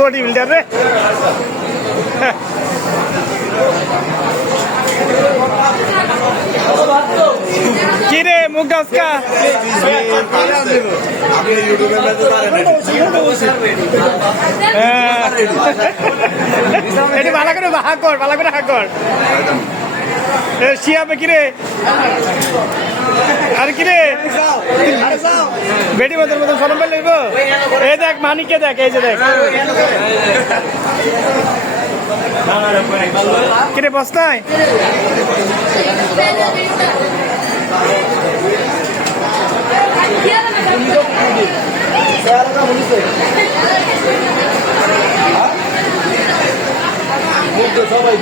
Body builder রে। কি রে মুখ গাছকা এটি ভালো করে হাক কর, ভালো করে হাক কর। শিয়াবে কিরে আর কিরে বেটি মতন মতন সরম পেলে এই দেখ মানিককে দেখ, এই যে দেখ কিরে বস্তায় সবাই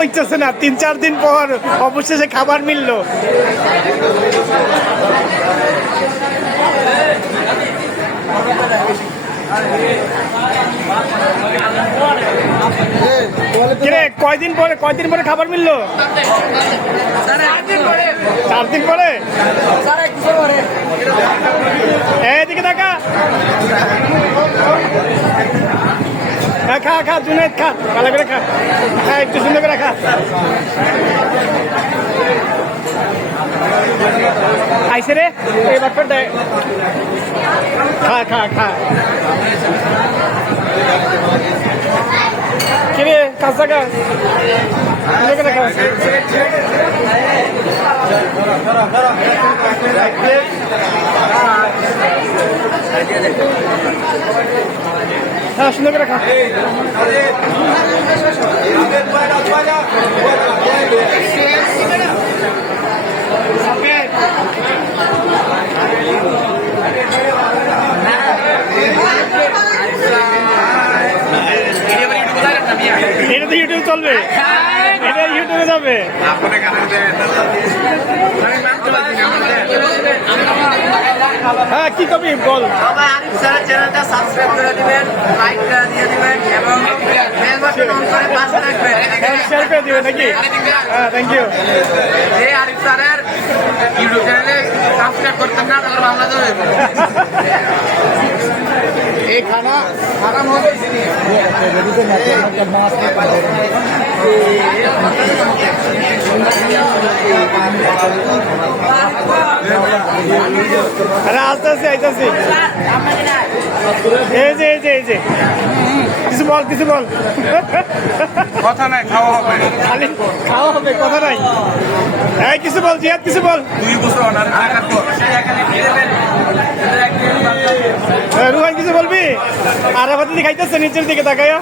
হইতেছে না, 3-4 দিন পর অবশেষে খাবার মিললো। কয়দিন পরে খাবার মিললো? 4 দিন পরে। এদিকে দেখা খা খা জুনাইদ খা, ভালো করে খা, একটু সুন্দর করে খা। আইসে রে এই বাচ্চার দেয়, খা খা খা। কিরে কাঁচা খা, সুন্দর করে খা। হ্যাঁ সুন্দর করে খা। এটা তো ইউটিউব চলবে, এটা ইউটিউবে যাবে। হ্যাঁ কি কবি বল। আরিফ স্যারের চ্যানেলটা সাবস্ক্রাইব করে দিবেন, লাইক করে দিয়ে দিবেন এবং বেল বাটন অন করে পাশে রাখবেন, শেয়ার করে দিবেন নাকি? হ্যাঁ থ্যাংক ইউ। এই আরিফ স্যারের ইউটিউব চ্যানেলে সাবস্ক্রাইব করতেন না তাহলে বাংলা যাবে। এই খানা খানা মজা আস্তে আস্তে আইতাছি। এই যে এই যে এই যে কিছু বল, কিছু বল। কথা নাই, খাওয়া হবে, খালি খাওয়া হবে, কথা নাই। এই কিছু বল জিয়াদ, কিছু বল। 2 বছর রুহান কিছু বলবি? আরাফাত দিদি খাইতেছে নিচের দিকে তাকাইয়া।